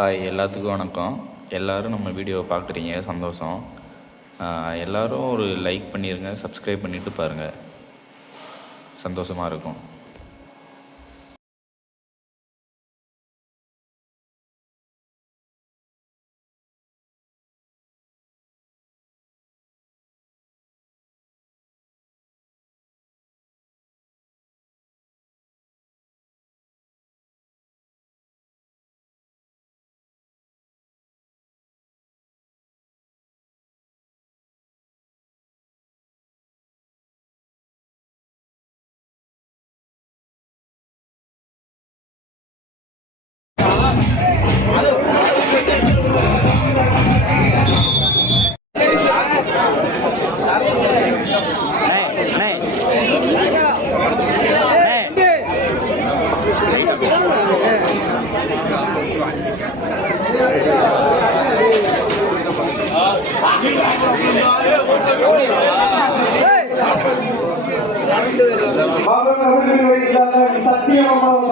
Hi, எல்லாத்துக்கும் வணக்கம். எல்லோரும் நம்ம வீடியோவை பார்க்குறீங்க, சந்தோஷம். எல்லோரும் ஒரு லைக் பண்ணிடுங்க, சப்ஸ்கிரைப் பண்ணிவிட்டு பாருங்கள், சந்தோஷமாக இருக்கும்.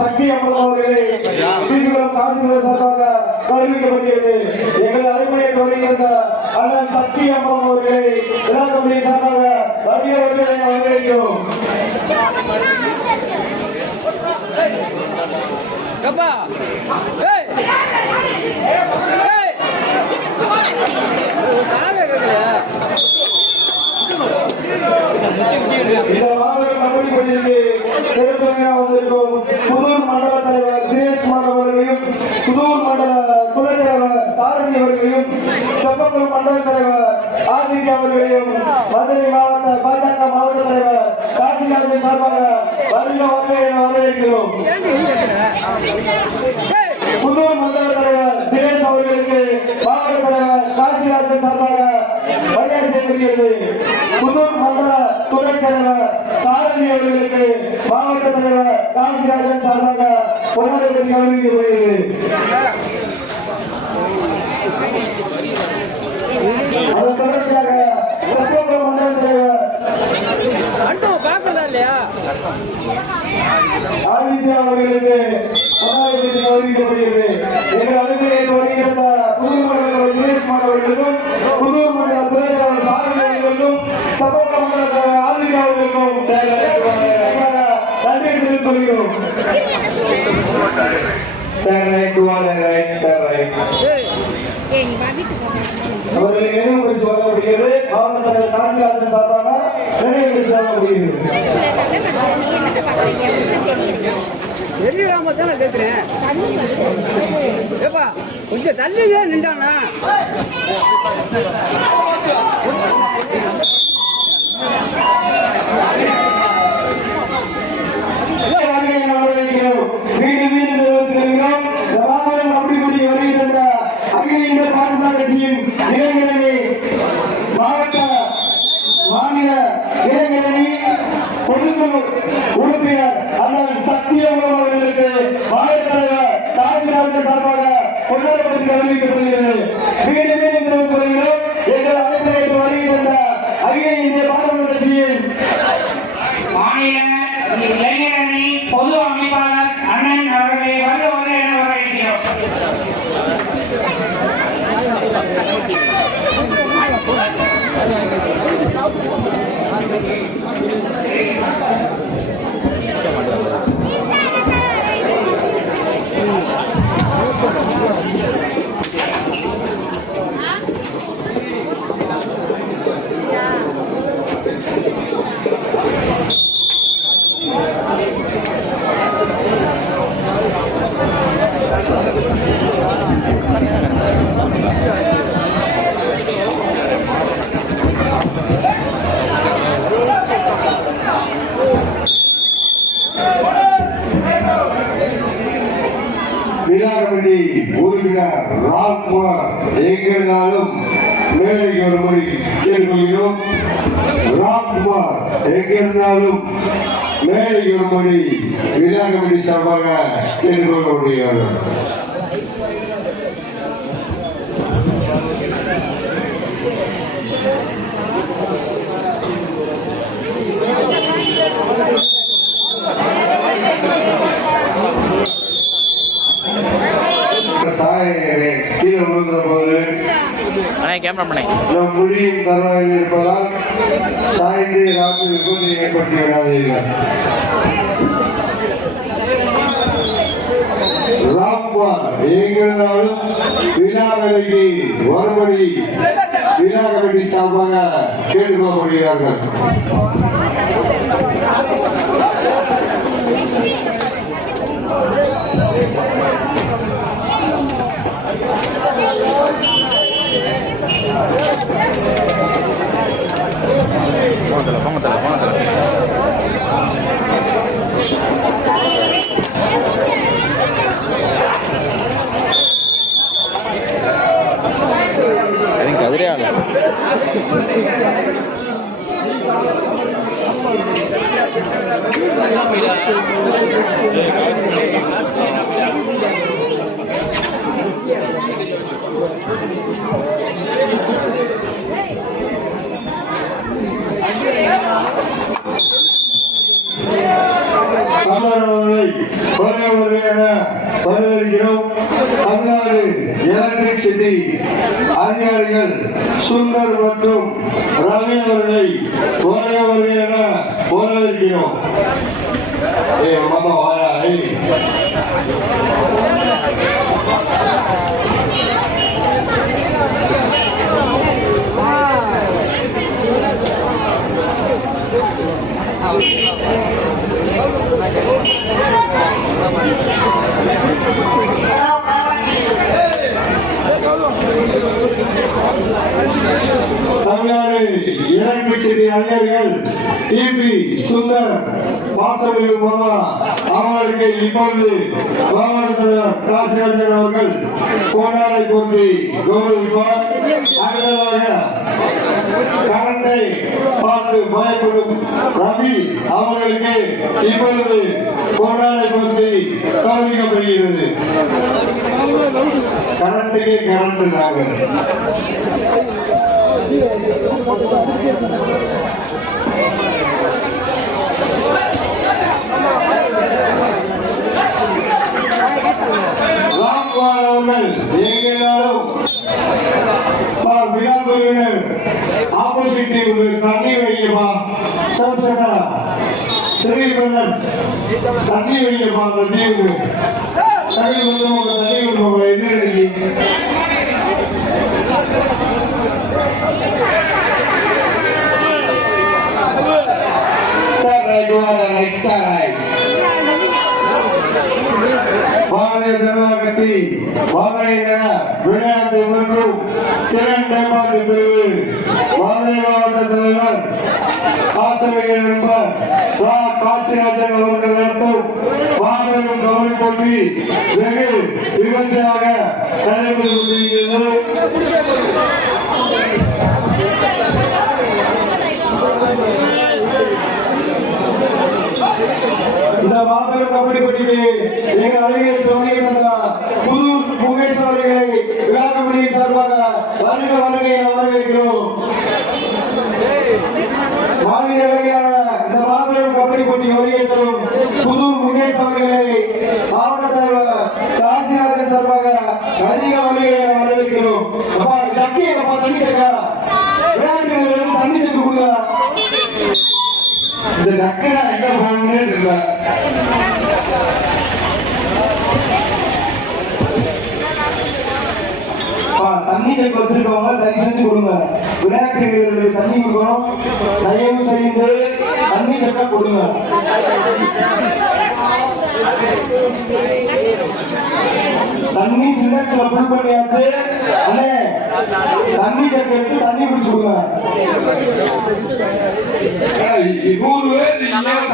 சக்தி அமர்ந்தவர்களை சார்பாக கௌரவிக்கப்படுகிறது. எங்கள் அழைப்பை தொடங்கியிருந்த அண்ணன் சக்தி அமர்ந்தவர்களை விழாக்கமிட்டியின் சார்பாக வருகிறவர்களை வரவேற்கிறோம். இந்த மாவட்ட கமிட்டிக்கு சிறப்பாக வந்திருக்கும் புதூர் மண்டல தலைவர் தினேஷ்குமார் அவர்களையும், புதூர் மண்டல துணை தலைவர் சாரதி அவர்களையும், தெப்பக்குளம் மண்டல தலைவர் ஆதித்யா அவர்களையும், மதுரை மாவட்ட பாஜக மாவட்ட தலைவர் காசிராஜன் சார்பாக வரவேற்கிறோம். புதூர் மண்டல தலைவர் தினேஷ் அவர்களுக்கு மாவட்ட தலைவர் காசிராஜன் சார்பாக மரியாதை செய்யப்படுகிறது. புதூர் மண்டல துணை தலைவர் சாரதி அவர்களுக்கு மாவட்ட தலைவர் காசிராஜன் சார்பாக பொன்னாடை கௌரவிக்கப்படுகிறது. அதன் தொடர்ச்சியாக தெப்பக்குளம் மண்டல தலைவர் ஆதித்யா அவர்களுக்கு பொன்னாடை கௌரவிக்கப்படுகிறது. எங்கள் அலுவலகத்தில் வருகின்ற புதூர் மண்டல தினேஷ்குமார் அவர்களுக்கும், புதூர் மண்டல துணை தலைவர் சாரதி அவர்களுக்கும், தெப்பக்குளம் மண்டல தலைவர் ஆதித்யா அவர்களுக்கும் நன்றி தெரிவித்துக் கொள்கிறோம். அவர்களை நினைவு பரிசு வழங்கப்படுகிறது. மாவட்ட தலைவர் காசிராஜன் சார்பாக நினைவு பரிசு வழங்கப்படுகிறது. கொஞ்சம் தள்ளியே நின்றானா மாநில இளைஞரணி பொதுக்குழு உறுப்பினர் அண்ணன் சக்தி அவர்களுக்கு மாவட்ட தலைவர் காசிராஜன் சார்பாக பொன்னாடை அறிவிக்கப்படுகிறது. மீண்டும் மீண்டும் தெரிவித்துக் எங்கள் அழைப்பை வருகின்ற அகில இந்திய பாராளுமன்ற கட்சியின் மாநில இளைஞரணி பொது அமைப்பாளர் அண்ணன் அவர்களை வருவது என வரவேற்கிறோம். விழா கமிட்டி உறுப்பினர் ராம்குமார் எங்கிருந்தாலும் மேடைக்கு ஒரு முறை கேட்டுக்கொள்கிறோம். ராம்குமார் எங்கிருந்தாலும் மேடைக்கு ஒரு முறை விழா கமிட்டி சார்பாக கேட்டுக்கொள்ளப்படுகிறார்கள். சாய கீழே விழுகிற போது கேமரா பண்ணேன் நம் முடியும் தருவாயில் இருப்பதால் சாய்ந்து ராத்திரி விபத்து ஏற்பட்டு விடாதீர்கள். ராம்பார் எங்கிருந்தாலும் விழா வேலைக்கு வரும்படி விழா கமிட்டி சார்பாக கேட்டுக்கொள்ளப்படுகிறார்கள். கதிரையாள வரவேற்கிறோம். தமிழ்நாடு எலக்ட்ரிசிட்டி அதிகாரிகள் சுந்தர் மற்றும் ரவி அவர்களை வரவேற்கிறோம் என வரவேற்கிறோம். தமிழ்நாடு எலக்ட்ரிசிட்டி அதிகாரிகள் டிபி சுந்தர் வாசவதி மாமா அவர்களுக்கு இப்பொழுது மாவட்ட தலைவர் காசிராஜன் அவர்கள் கோடாலை போற்றி கௌரவிப்பார். அடுத்ததாக கரண்டை பார்த்து பயப்படும் ரவி அவர்களுக்கு இப்பொழுது கோடாலை போற்றி கௌரவிக்கப்படுகிறது. கரண்ட்டுக்கு கரண்ட் நாங்கள் ராம்குமார் அவர்கள் எங்கேனாலும் விழாக்குழுவினர் ஆப்போசிட் தண்ணி வைக்கப்பா சோசடா ஸ்ரீ பிரதர்ஸ் தண்ணி வைக்கப்பா அந்த டீமுக்கு தண்ணி வந்து தண்ணி கொடுப்போம் எதிர்க்கு பாரதிய ஜனதா கட்சி பாதையின விளையாட்டு மற்றும் திறன் மேம்பாட்டு பிரிவு பாதை மாவட்ட தலைவர் காசவையர் நண்பர் காசிராஜன் அவர்கள் நடத்தும் மாபெரும் கவனி போட்டி வெகு விமர்சையாக நடைபெற்றுக் கொண்டிருக்கிறது. இந்த மாபெரும் கபடி போட்டிக்கு எங்கள் அழகிற்கு வருகை தந்த புதூர் முகேஷ் அவர்களை விழா கமிட்டியின் சார்பாக வருக வருகை என வரவேற்கிறோம். மாநில அளவிலான இந்த மாபெரும் கபடி போட்டி வருகை தரும் புதூர் முகேஷ் அவர்களை மாவட்ட தலைவர் காசிராஜன் சார்பாக அதிக வருகை என வரவேற்கிறோம். அப்பா தண்ணி அப்பா தண்ணி சேர்க்கா விளையாட்டு தண்ணி சேர்க்க கொடுங்க. இந்த டக்கரை எங்க போகணும்னே தெரியல. தண்ணி சேர்க்க வச்சிருக்கவங்க தயவு செஞ்சு கொடுங்க. விளையாட்டு வீரர்களுக்கு தண்ணி கொடுக்கணும். தயவு செய்து தண்ணி சேர்க்க கொடுங்க. தண்ணி சின்னத்துல புல் பண்ணியாச்சு. அண்ணே தண்ணி சேர்க்க எடுத்து தண்ணி குடிச்சு கொடுங்க. 100 பேர்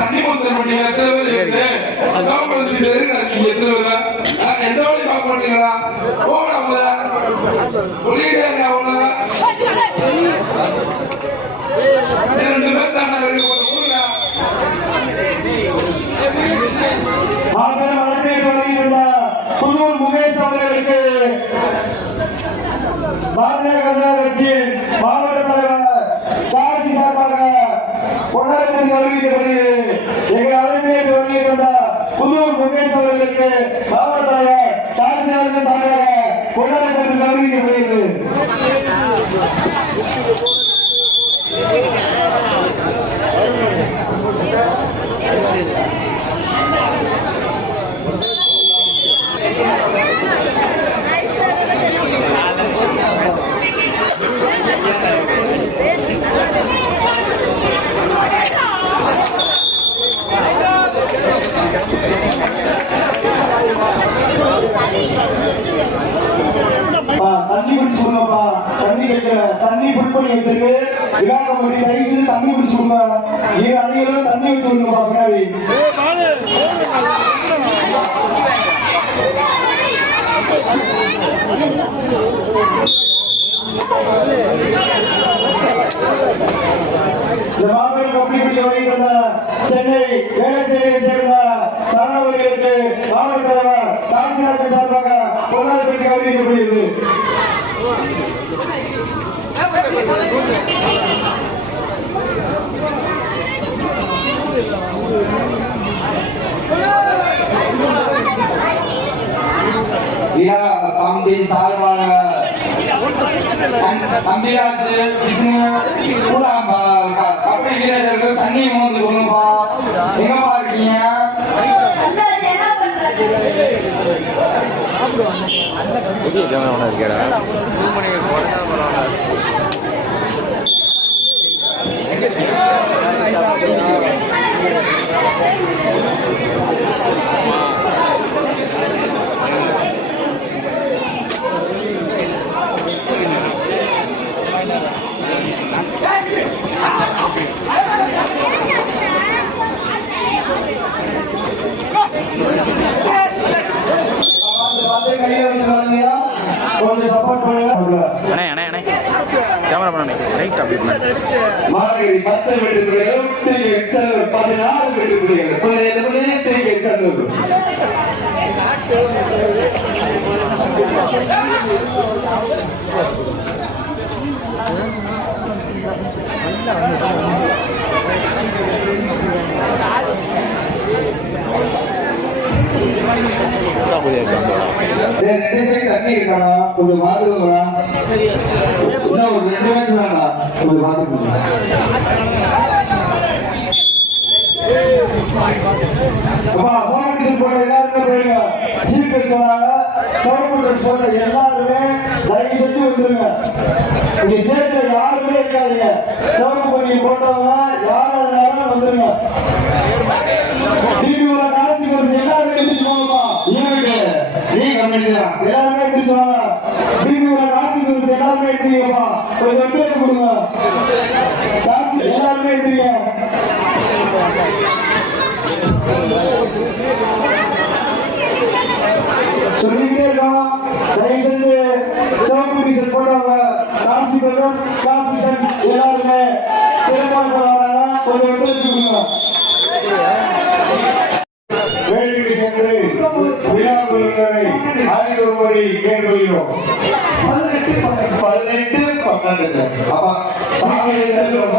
தண்ணி கொடுத்து பண்ணீங்க. எத்தனை பேர் இருக்கு எத்தனை பேர் எந்த வழி பார்க்க மாட்டீங்களா? போகலாம் சொல்லிட்டே அவ்வளவுதான். 2 பேர் தானே புதூர் முகேஷ் அவர்களுக்கு பாரதிய ஜனதா கட்சியின் மாவட்ட தலைவர் காசி சார்பாக கொண்டாடப்பட்டு அறிவிக்கப்படுகிறது. எங்கள் அழைப்பிற்கு வருகை தந்த புதூர் முகேஷ் அவர்களுக்கு மாவட்ட தலைவர் காசி சார்பாக கொண்டாடப்பட்டு அறிவிக்கப்படுகிறது. தண்ணி குடிச்சு கொடுங்கப்பா. தண்ணி கேட்கல, தண்ணி புல் பண்ணி வச்சிருக்கு. விழா கமிட்டி தயவுசெய்து தண்ணி குடிச்சு கொடுங்க. இரு அணிகளும் தண்ணி வச்சு கொடுங்கப்பா பின்னாடி. இந்த மாபெரும் கபடி போட்டியை வருகின்ற சென்னை வேளச்சேரியை சேர்ந்த சரணவர்களுக்கு மாவட்ட தலைவர் காசிராஜன் சார்பாக பொருளாதாரத்திற்கு அறிவிக்கப்படுகிறது. விழா கமிட்டி சார்பாக தம்பிராஜ் கூட கபடி வீரர்களுக்கு தண்ணி மோந்து கொடுங்கப்பா. எங்கப்பா இருக்கீங்க? கொஞ்சம் சப்போர்ட் பண்ணுங்க. மாநகரி 10 வெற்றி புள்ளிகள், டிகே எக்ஸலர் 16 வெற்றி புள்ளிகள். டிகே எக்ஸலர் தண்ணி இருக்கானா கொஞ்சம் மாத்துக்கா. இன்னும் ஒரு 2 நிமிஷம் தானா கொஞ்சம் மாத்துக்கோங்க. சோமடிஷன் போட்ட எல்லாருமே போயிருங்க. சீஃப் கெஸ்ட் சொன்னாங்க. சோமடிஷன் போட்ட எல்லாருமே தயவு செஞ்சு வந்துருங்க. இங்க சேர்த்து யாருமே இருக்காதீங்க. சோமடி போட்டவங்க யாரா இருந்தாலும் வந்துருங்க. டிவியோட காசு கொடுத்து எல்லாருமே எடுத்துட்டு போகணுமா? நீ கம்பெனி தான் எல்லாருமே எடுத்துட்டு வாங்க. டிவியோட காசு கொடுத்து எல்லாருமே எடுத்துக்கோமா. கொஞ்சம் ஒத்துழைப்பு கொடுங்க. காசு எல்லாருமே எடுத்துங்க. சொல்லிக்கிட்டே இருக்கோம். தயவு செஞ்சு சிவப்பு டீசல் போட்டவங்க காசி பிரதர் காசி சன் எல்லாருமே சிறப்பாக வராங்க. கொஞ்சம் ஒத்துழைப்பு கொடுங்க. வேலைக்கு சென்று விழா குழுக்களை ஆய்வுபடி கேட்கிறோம். 18 12 அப்பா சாமியை செல்லும்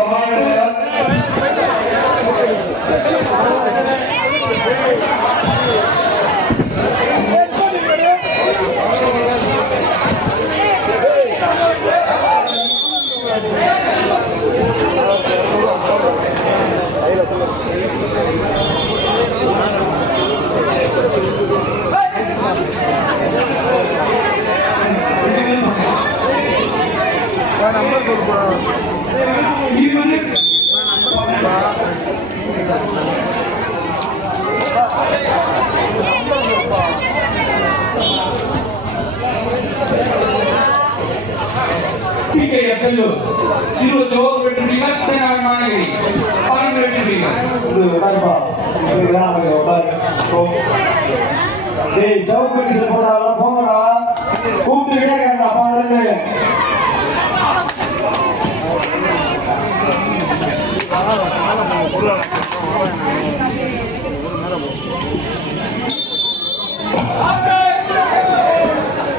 போங்கடா கூப்பிட்டுக்கிட்டே இருக்காங்க அப்பா இருந்து.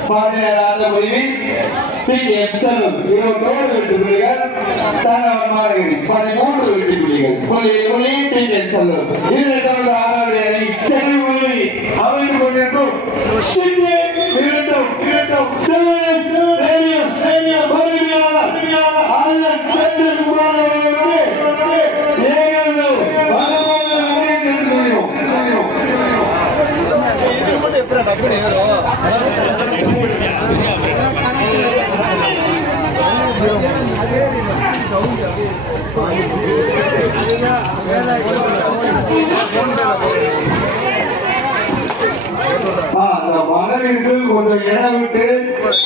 பாதையாளர் முடிவில் டிகே எக்ஸலர் 21 வெற்றி புள்ளிகள், தனவன் மாநகரி 13 வெற்றி புள்ளிகள். டிகே எக்ஸலர் இதனை தொடர்ந்து 6வது அணி செல்வி அமைந்து கொண்டிருக்கும் அந்த மணலுக்கு கொஞ்சம் இடம் விட்டு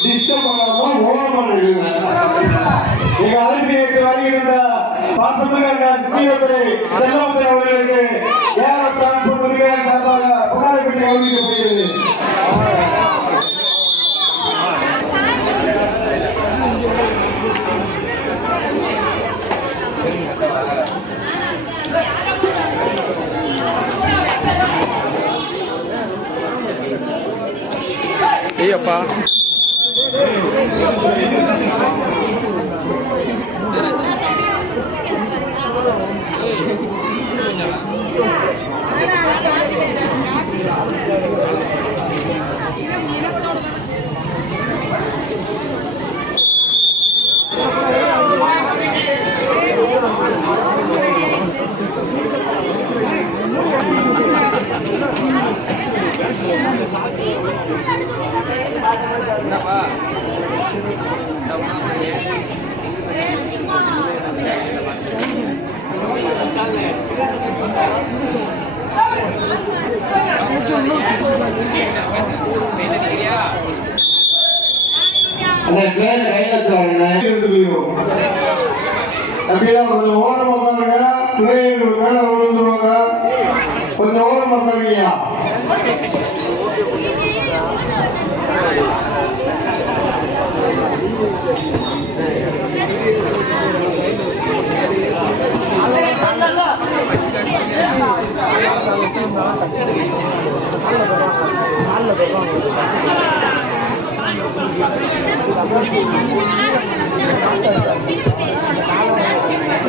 டிஸ்டர்ப் பண்ணாம ஓரம் பண்ணிடுங்க. நீங்க அழைப்பிற்கு வருகின்ற பாசமிகு தீவிரத்துறை செல்வத்துறை அவர்களுக்கு ஏற டிரான்ஸ்போர்ட் உரிமையாளர் சார்பாக புகாரப்பட்டி அறிவிக்கப்படுகிறது. ஐயப்பா அந்த பேர் அப்படியே கொஞ்சம் ஓரம் உட்காருங்க. பிள்ளைகள் மேல விழுந்துருவாங்க. கொஞ்சம் ஓரம் உட்காருங்கய்யா.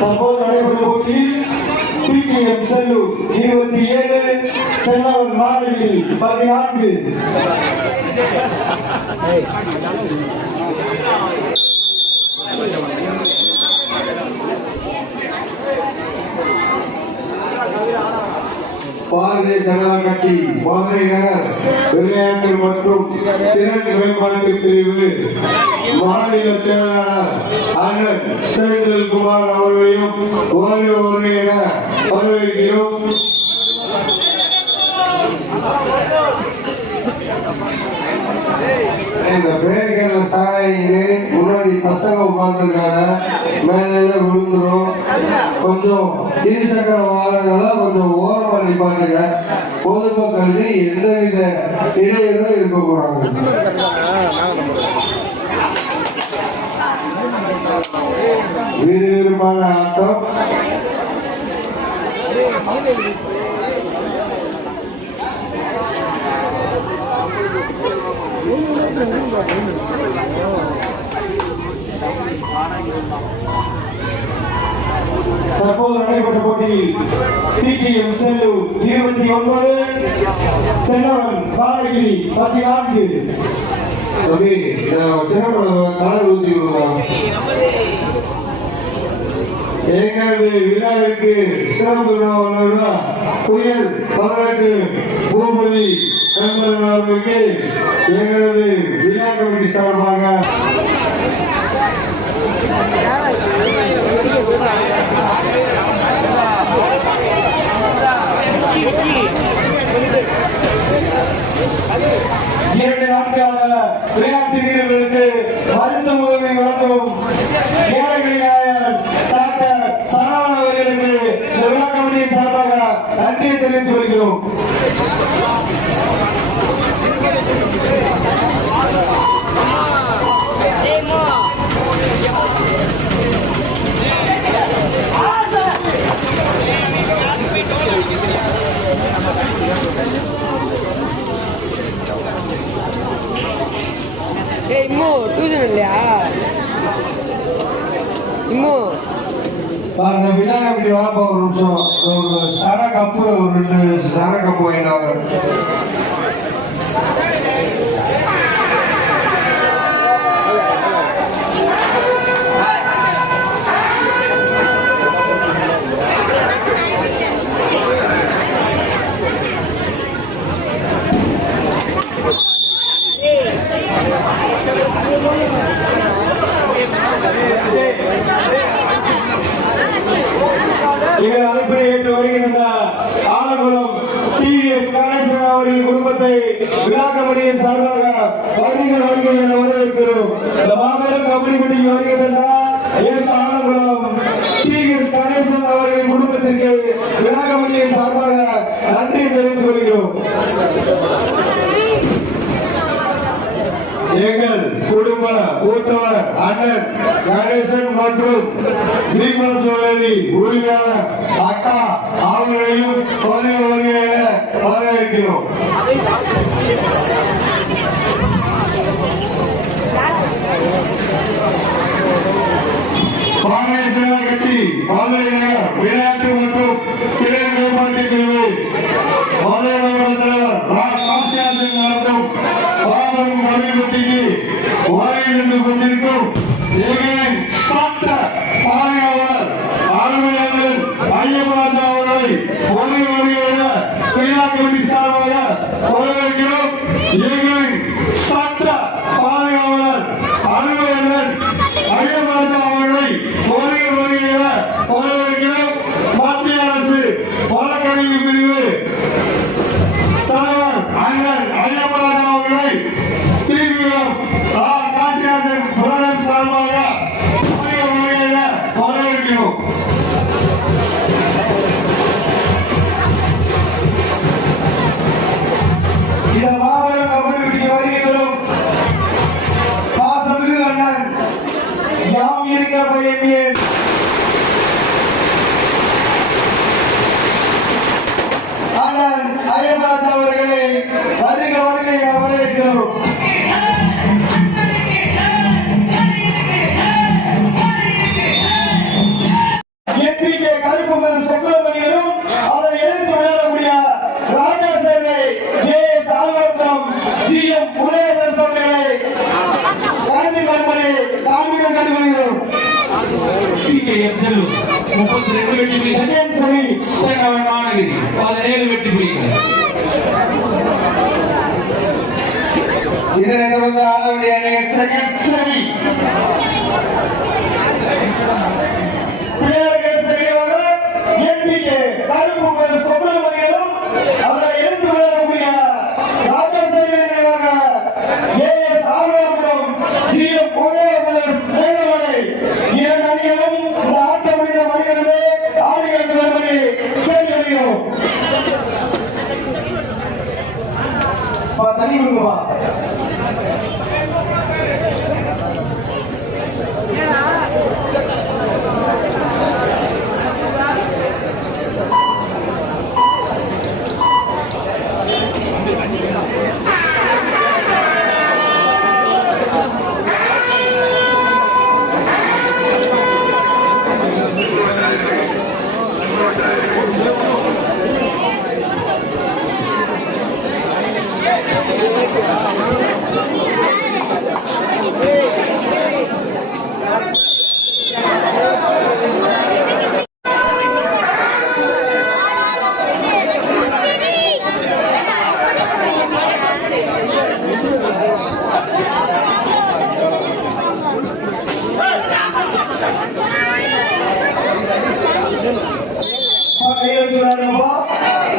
தற்போது நடைபெறும் போட்டியில் PKM செல்லூர் 27, தென்னவர் மாநிலத்தில் 14. பாரதிய ஜனதா கட்சி மதுரை நகர் விளையாட்டு மற்றும் திறன் மேம்பாட்டு பிரிவு மாநில செயலாளர் அண்ணன் செந்தில்குமார் அவர்களையும் ஒருமையாக வரவேற்கிறோம். இந்த பேருக்கான சாலையிலே முன்னாடி பசங்க உட்கார்ந்துருக்காங்க. மேலே விழுந்துரும். கொஞ்சம் இருசக்கர வாகனங்களை கொஞ்சம் ஓரமா நிப்பாட்டுங்க. பொதுமக்களுக்கு எந்தவித இடையூறும் இருக்கக்கூடாது. விறுவிறுப்பான ஆட்டம். தற்போது நடைபெற்ற போட்டியில் PKM செல்லூர் 29, தென்னவன் காலகிரி 14. கால் ஊற்றி விடுவோம். எங்களது விழாவிற்கு சிறப்பு விழா புயல் 18 பூபதி நண்பர்கள் அவர்களுக்கு எங்களது விழா கமிட்டி சார்பாக இரண்டு நாட்களாக விளையாட்டு வீரர்களுக்கு மருத்துவ உதவி வழங்கும் ஏழைகளின் நாயகன் டாக்டர் சரவணன் அவர்களுக்கு இந்த விழா கமிட்டியின் சார்பாக நன்றியை தெரிவித்துக் கொள்கிறோம். இம்மோ டியூஷன் இல்லையா இம்மோ அந்த விழா கமிட்டி வாப்பா ஒரு நிமிஷம். ஒரு சர கப்பு ஒரு 2 சர கப்பு வாங்கினாங்க. வருகின்ற ஆலங்குளம் டிவிஎஸ் கணேசன் அவர்களின் குடும்பத்தை விழா கமிட்டியின் சார்பாக வருகை என வரவேற்கிறோம். இந்த மாபெரும் கபடி போட்டிக்கு வருகின்ற ஆலங்குளம் டிவிஎஸ் கணேசன் அவர்களின் குடும்பத்திற்கு விழா கமிட்டியின் சார்பாக நன்றி தெரிவித்துக் கொள்கிறோம். எங்கள் குடும்ப மூத்தவர் அண்ணன் கணேசன் மற்றும் நீர்மல ஜுவல்லரி உரிமையாளர் அக்கா அவர்களையும் வரவேற்கிறோம். கட்சி விளையாட்டு மற்றும் திறன் மேம்பாட்டு பிரிவு மதுரை மாவட்ட தலைவர் காசியாசன் நடத்தும் பாபம் கவிழ்பட்டிக்கு வருகை கொண்டிருக்கும் எங்களின் சட்ட பாதுகாவலர் அலுவலர்கள் ஐயப்பராஜா அவர்களை வருகிற விழா கமிட்டி சார்பாக வரவேற்கிறோம். எங்களின் சட்ட பாதுகாவலர் அலுவலர்கள் ஐயப்பராஜா அவர்களை வருகிற வரவேற்கிறோம். மத்திய அரசு வழக்கறிஞர் பிரிவு தலைவர் அண்ணன் ஐயப்பராஜா அவர்களை திருவிழம் காசியாசன் புரடன் சார்பாக வரவேற்கிறோம். இந்த மாபெரும் கபடி வருகிறோம். பாசமிகு அண்ணன் யாம் இருக்க பயமே அண்ணன் ஐயப்பராஜா அவர்களை வருகை என வரவேற்கிறோம். எம்பிகே கருப்பு மருந்து சுப்பிரமணியனும் அவரை எழுந்து விளையாடக்கூடிய ராஜா சேவை ஜே.எஸ். ஆலவரம் ஜி.எம். உதயவரசு அவர்களை கருதி கண்மணி தாமிக கண்டுகொள்கிறோம். PKM செல்லும் 32 வெற்றி புள்ளி செகண்ட் செமி திருநெல்வேலி மாநகரி 17 வெற்றி புள்ளிகள். இதனை தொடர்ந்து ஆளுடைய செகண்ட் செமி எம்பிகே கருப்பு மருந்து சுப்பிரமணியனும் அவரை எழுந்து விளையாடக்கூடிய ராஜா சேவை நினைவாக ஜே.எஸ். ஆலவரம் ஜி.எம். உதயவரசு நேரவரை இரண்டு அணிகளும் இந்த ஆட்டம் முடிந்த மணிகளே ஆடிகள் நிலைமை கேள்விக்கிறோம். தண்ணி கொடுங்கப்பா.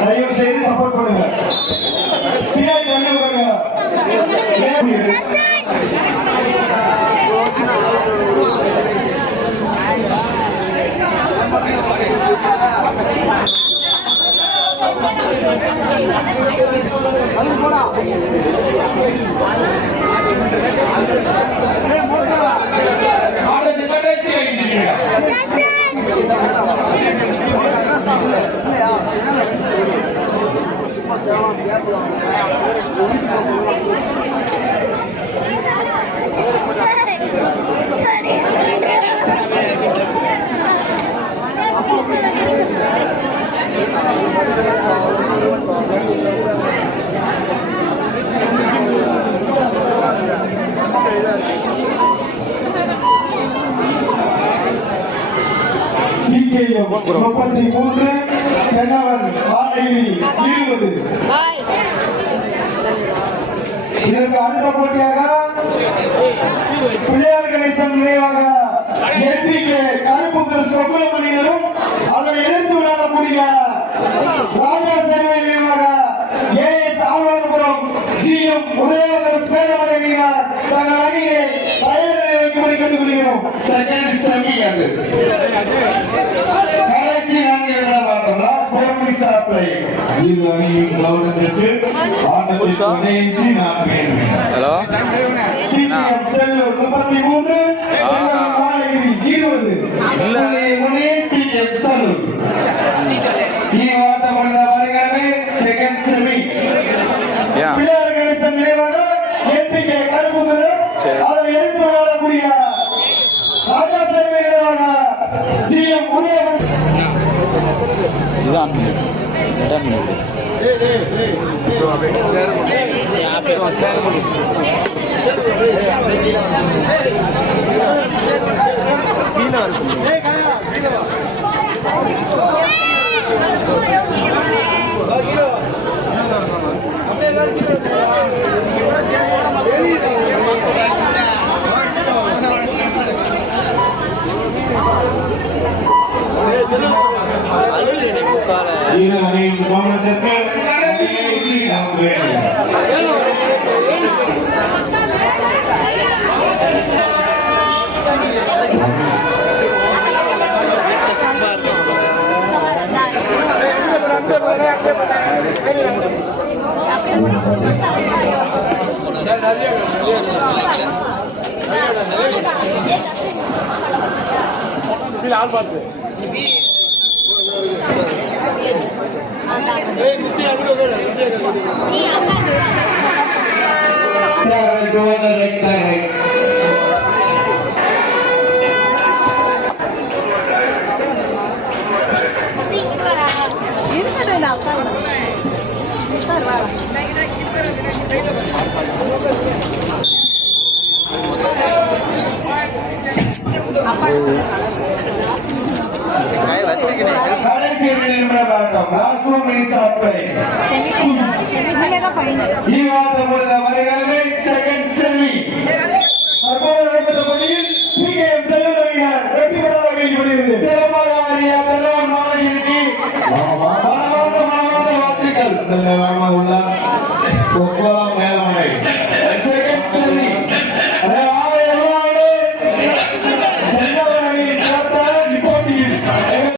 தயவு செய்து சப்போர்ட் பண்ணுங்க. பின்னாடி தள்ளி விடுங்க. PKM 33 தென்னவன் வாடகிரி 20. இதற்கு அடுத்த போட்டியாக பிள்ளையார் கணேசன் நினைவாக எம்பிகே கருப்பு சுப்பிரமணியனும் அதை எதிர்த்து விளையாடக்கூடிய ராஜா சேவை நினைவாக ஏஎஸ் ஆழ்வார்புரம் ஜிஎம் உதயநகர் சேலமடை வீரர் தங்கள் அணியை தயார் நிலையில் வைக்கும்படி கேட்டுக்கொள்கிறோம். செகண்ட் செமி அது கடைசி 4 நிமிடம் லாஸ்ட் 4 மினிட்ஸ் ஆஃப் பிளே இரு அணியின் கவனத்திற்கு ஆட்டத்தில் கடைசி 4 நிமிடம். Hello TM Sellur 33 Malagiri 20 TM Sellur ஆட்டம் வருகிறது செகண்ட் செமி. பிள்ளையார் கணேசன் நினைவாக ஏபிகே கருப்புதுரை அதை எடுத்து வரக்கூடிய ராஜா சேவை நினைவாக ஜிஎம் உதயநகர் இதுதான் இரு அணியின் கவனத்திற்கு கடைசி 2 நிமிடம் ஆட்டம் லாஸ்ட் 2 மினிட்ஸ் ஆஃப் பிளே ஆட்டம் வருகிறது செகண்ட் செமி. தற்போது நடைபெற்ற போட்டியில் டிஎம் செல்லூர் அணியினர் வெற்றி பெற்றதாக அறிவிக்கப்படுகிறது. சிறப்பாக ஆடிய மாணவர்களுக்கு வாழ்த்துக்கள்.